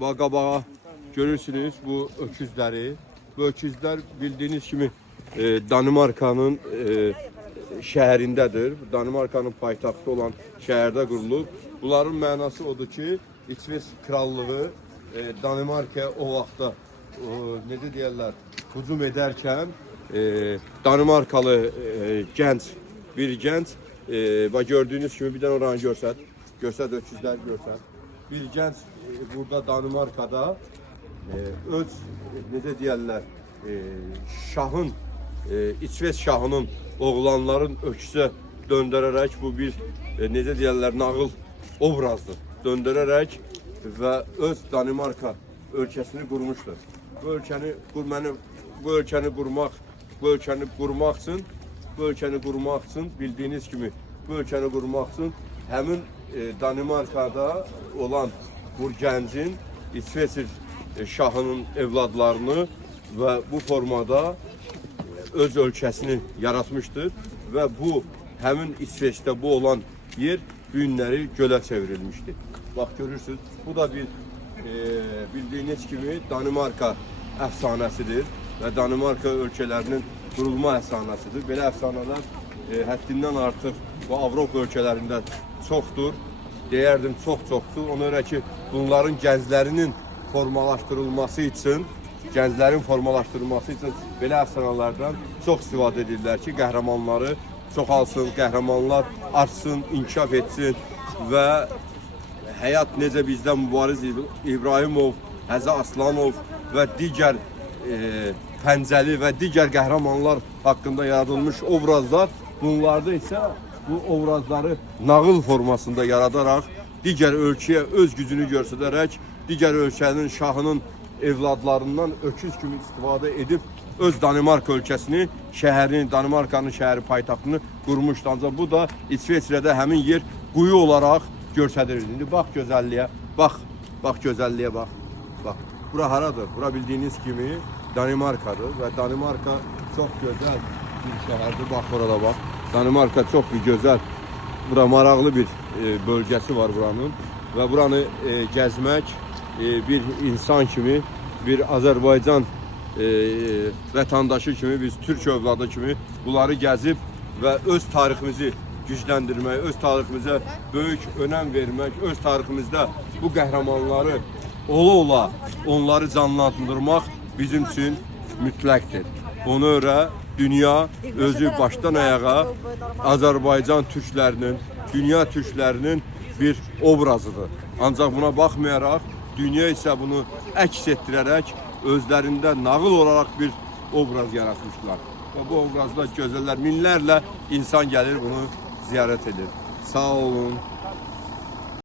Qabağa görürsünüz bu öküzləri. Bu öküzlər bildiyiniz kimi Danimarkanın şəhərindədir. Danimarkanın paytaxtı olan şəhərdə qurulub. Bunların mənası odur ki, İsveç krallığı Danimarkaya o vaxtda necə deyirlər, hücum edərkən Danimarkalı bir gənc bax gördüyünüz kimi bir dənə oranı görsət öküzlər görsət. Bir gənc burada Danimarkada öz necə deyirlər şahın İsveç şahının oğlanların öküzə döndürərək bu bir necə deyirlər nağıl obrazdır. Döndürərək və öz Danimarka ölkəsini qurmuşdur. Bu ölkəni qurmaq üçün bildiyiniz kimi bu ölkəni qurmaq üçün həmin Danimarkada olan bu gəncin İsveç şahının evladlarını və bu formada öz ölkəsini yaratmışdır və bu həmin İsveçdə bu olan yer günləri gölə çevrilmişdir. Bax görürsünüz, bu da bir bildiyiniz kimi Danimarka əfsanəsidir və Danimarka ölkələrinin qurulma əfsanəsidir. Belə əfsanələr həddindən artıq bu Avropa ölkələrində çoxdur. Deyərdim çoxdur. Ona görə ki, bunların gənclərin formalaşdırılması üçün belə əfsanələrdən çox istifadə edirlər ki, qəhrəmanları çoxalsın, qəhrəmanlar artsın, inkişaf etsin və həyat necə bizdə Mübariz İbrahimov, Həzə Aslanov və digər Pəncəli və digər qəhrəmanlar haqqında yaradılmış obrazlar, bunlarda isə bu obrazları nağıl formasında yaradaraq digər ölkəyə öz gücünü göstərərək digər ölkənin şahının evladlarından öküz kimi istifadə edib öz Danimarka ölkəsini, şəhərini, Danimarkanın şəhəri paytaxtını qurmuşdu. Ancaq bu da İsveçrədə həmin yer quyu olaraq göstərilir. İndi bax gözəlliyə, bax gözəlliyə bax. Bax, bura haradır? Bura bildiyiniz kimi Danimarkadır və Danimarka çox gözəl bir şəhərdir. Bax orada bax. Danimarka çox bir gözəl, bura maraqlı bir bölgəsi var buranın və buranı gəzmək bir insan kimi, bir Azərbaycan vətəndaşı kimi, biz Türk övladı kimi bunları gəzib və öz tariximizi gücləndirmək, öz tariximizə böyük önəm vermək, öz tariximizdə bu qəhrəmanları ola-ola onları canlandırmaq bizim üçün mütləqdir. Ona görə dünya özü başdan ayağa Azərbaycan türklərinin, dünya türklərinin bir obrazıdır. Ancaq buna baxmayaraq, dünya isə bunu əks etdirərək özlərində nağıl olaraq bir obraz yaratmışlar. Və bu obrazda gözəllər, minlərlə insan gəlir bunu ziyarət edir. Sağ olun.